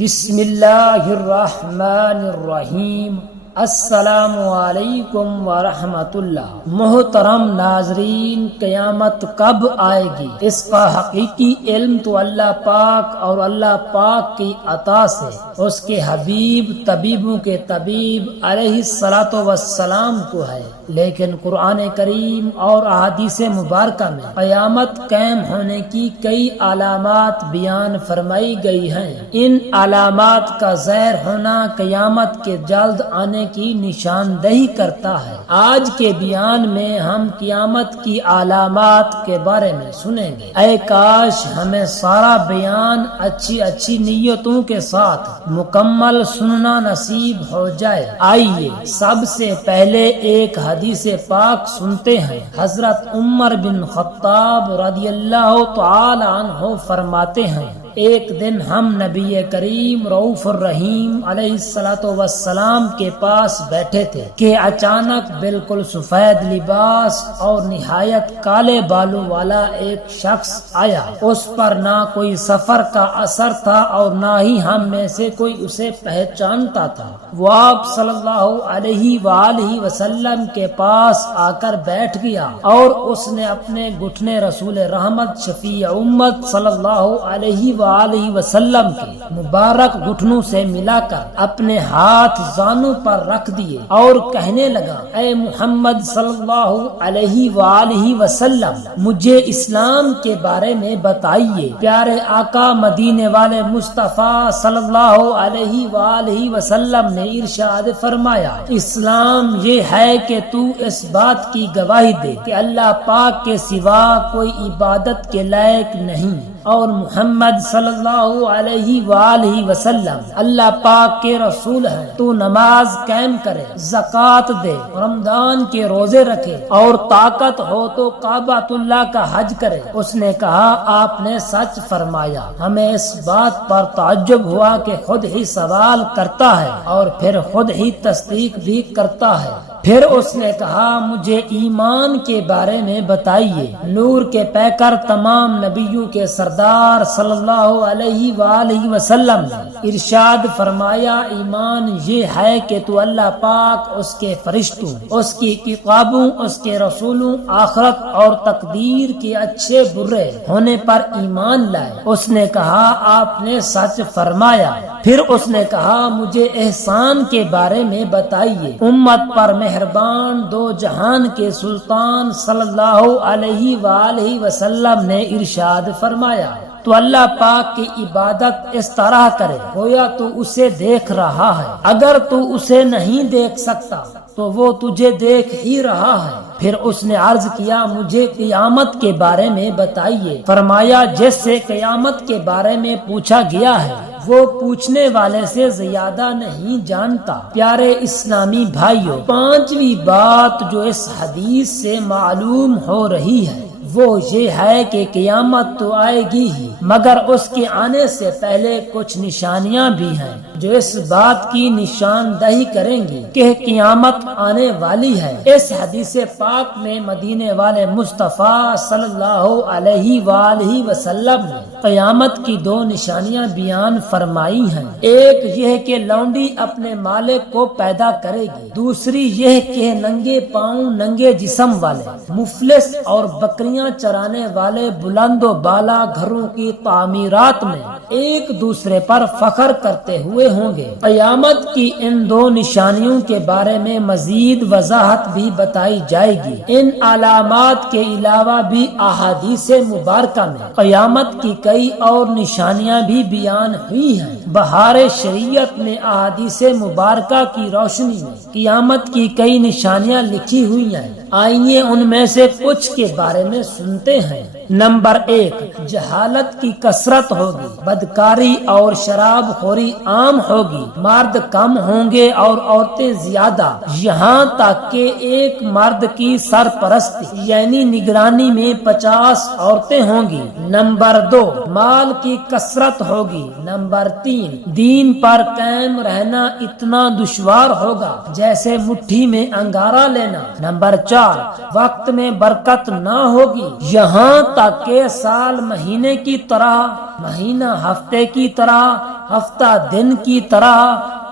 بسم اللہ الرحمن الرحیم۔ السلام علیکم ورحمۃ اللہ۔ محترم ناظرین، قیامت کب آئے گی؟ اس کا حقیقی علم تو اللہ پاک اور اللہ پاک کی عطا سے اس کے حبیب طبیبوں کے طبیب علیہ الصلاۃ والسلام کو ہے، لیکن قرآن کریم اور احادیث مبارکہ میں قیامت قائم ہونے کی کئی علامات بیان فرمائی گئی ہیں۔ ان علامات کا ظاہر ہونا قیامت کے جلد آنے کی نشاندہی کرتا ہے۔ آج کے بیان میں ہم قیامت کی علامات کے بارے میں سنیں گے۔ اے کاش ہمیں سارا بیان اچھی نیتوں کے ساتھ مکمل سننا نصیب ہو جائے۔ آئیے سب سے پہلے ایک حدیث پاک سنتے ہیں۔ حضرت عمر بن خطاب رضی اللہ تعالی عنہ فرماتے ہیں، ایک دن ہم نبی کریم رؤوف الرحیم علیہ الصلاۃ والسلام کے پاس بیٹھے تھے کہ اچانک بالکل سفید لباس اور نہایت کالے بالوں والا ایک شخص آیا۔ اس پر نہ کوئی سفر کا اثر تھا اور نہ ہی ہم میں سے کوئی اسے پہچانتا تھا۔ وہ آپ صلی اللہ علیہ وآلہ وسلم کے پاس آ کر بیٹھ گیا اور اس نے اپنے گھٹنے رسول رحمت شفیع امت صلی اللہ علیہ وآلہ وسلم کے مبارک گھٹنوں سے ملا کر اپنے ہاتھ زانوں پر رکھ دیے اور کہنے لگا، اے محمد صلی اللہ علیہ وآلہ وسلم، مجھے اسلام کے بارے میں بتائیے۔ پیارے آقا مدینے والے مصطفیٰ صلی اللہ علیہ وآلہ وسلم نے ارشاد فرمایا، اسلام یہ ہے کہ تو اس بات کی گواہی دے کہ اللہ پاک کے سوا کوئی عبادت کے لائق نہیں اور محمد صلی اللہ علیہ وآلہ وسلم اللہ پاک کے رسول ہیں۔ تو نماز قائم کرے، زکوٰۃ دے، رمضان کے روزے رکھے اور طاقت ہو تو کعبۃ اللہ کا حج کرے۔ اس نے کہا، آپ نے سچ فرمایا۔ ہمیں اس بات پر تعجب ہوا کہ خود ہی سوال کرتا ہے اور پھر خود ہی تصدیق بھی کرتا ہے۔ پھر اس نے کہا، مجھے ایمان کے بارے میں بتائیے۔ نور کے پیکر تمام نبیوں کے سردار صلی اللہ علیہ وآلہ وسلم نے ارشاد فرمایا، ایمان یہ ہے کہ تو اللہ پاک، اس کے فرشتوں، اس کی کتابوں، اس کے رسولوں، آخرت اور تقدیر کے اچھے برے ہونے پر ایمان لائے۔ اس نے کہا، آپ نے سچ فرمایا۔ پھر اس نے کہا، مجھے احسان کے بارے میں بتائیے۔ امت پر مہربان دو جہان کے سلطان صلی اللہ علیہ وآلہ وسلم نے ارشاد فرمایا، تو اللہ پاک کی عبادت اس طرح کرے گویا تو اسے دیکھ رہا ہے۔ اگر تو اسے نہیں دیکھ سکتا تو وہ تجھے دیکھ ہی رہا ہے۔ پھر اس نے عرض کیا، مجھے قیامت کے بارے میں بتائیے۔ فرمایا، جس سے قیامت کے بارے میں پوچھا گیا ہے وہ پوچھنے والے سے زیادہ نہیں جانتا۔ پیارے اسلامی بھائیوں، پانچویں بات جو اس حدیث سے معلوم ہو رہی ہے وہ یہ ہے کہ قیامت تو آئے گی ہی، مگر اس کے آنے سے پہلے کچھ نشانیاں بھی ہیں جو اس بات کی نشاندہی کریں گی کہ قیامت آنے والی ہے۔ اس حدیث پاک میں مدینے والے مصطفیٰ صلی اللہ علیہ وآلہ وسلم نے قیامت کی دو نشانیاں بیان فرمائی ہیں۔ ایک یہ کہ لونڈی اپنے مالک کو پیدا کرے گی، دوسری یہ کہ ننگے پاؤں ننگے جسم والے مفلس اور بکریاں چرانے والے بلند و بالا گھروں کی تعمیرات میں ایک دوسرے پر فخر کرتے ہوئے ہوں گے۔ قیامت کی ان دو نشانیوں کے بارے میں مزید وضاحت بھی بتائی جائے گی۔ ان علامات کے علاوہ بھی احادیث مبارکہ میں قیامت کی کئی اور نشانیاں بھی بیان ہوئی ہیں۔ بہار شریعت میں احادیث مبارکہ کی روشنی میں قیامت کی کئی نشانیاں لکھی ہوئی ہیں۔ آئیے ان میں سے کچھ کے بارے میں سنتے ہیں۔ نمبر 1، جہالت کی کثرت ہوگی، بدکاری اور شراب خوری عام ہوگی، مرد کم ہوں گے اور عورتیں زیادہ، یہاں تک کہ ایک مرد کی سرپرستی یعنی نگرانی میں 50 عورتیں ہوں گی۔ نمبر 2، مال کی کثرت ہوگی۔ نمبر 3، دین پر قائم رہنا اتنا دشوار ہوگا جیسے مٹھی میں انگارہ لینا۔ نمبر 4، وقت میں برکت نہ ہوگی، یہاں تک تک کہ سال مہینے کی طرح، مہینہ ہفتے کی طرح، ہفتہ دن کی طرح،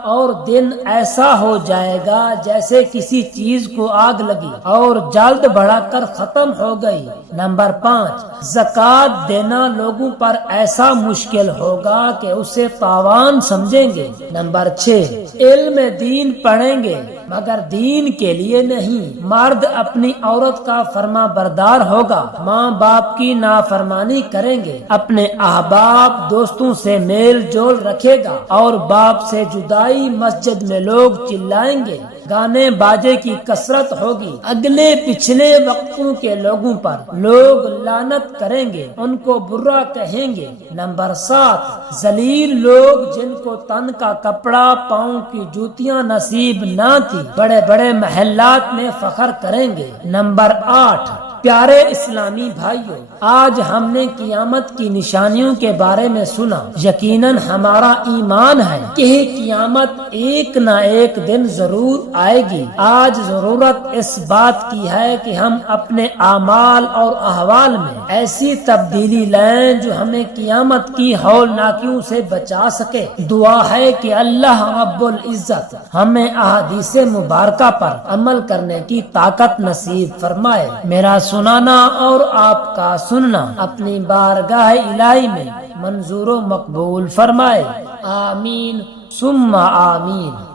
اور دن ایسا ہو جائے گا جیسے کسی چیز کو آگ لگی اور جلد بڑھا کر ختم ہو گئی۔ نمبر 5، زکوٰۃ دینا لوگوں پر ایسا مشکل ہوگا کہ اسے تاوان سمجھیں گے۔ نمبر 6، علم دین پڑھیں گے مگر دین کے لیے نہیں۔ مرد اپنی عورت کا فرما بردار ہوگا، ماں باپ کی نافرمانی کریں گے، اپنے احباب دوستوں سے میل جول رکھے گا، اور باپ سے جدائی مسجد میں لوگ چلائیں گے، گانے باجے کی کثرت ہوگی، اگلے پچھلے وقتوں کے لوگوں پر لوگ لعنت کریں گے، ان کو برا کہیں گے۔ نمبر 7، ذلیل لوگ جن کو تن کا کپڑا، پاؤں کی جوتیاں نصیب نہ تھی، بڑے بڑے محلات میں فخر کریں گے۔ نمبر 8، پیارے اسلامی بھائیوں، آج ہم نے قیامت کی نشانیوں کے بارے میں سنا۔ یقیناً ہمارا ایمان ہے کہ قیامت ایک نہ ایک دن ضرور آئے گی۔ آج ضرورت اس بات کی ہے کہ ہم اپنے اعمال اور احوال میں ایسی تبدیلی لائیں جو ہمیں قیامت کی ہولناکیوں سے بچا سکے۔ دعا ہے کہ اللہ رب العزت ہمیں احادیث مبارکہ پر عمل کرنے کی طاقت نصیب فرمائے۔ میرا سنانا اور آپ کا سننا اپنی بارگاہ الہی میں منظور و مقبول فرمائے، آمین ثم آمین۔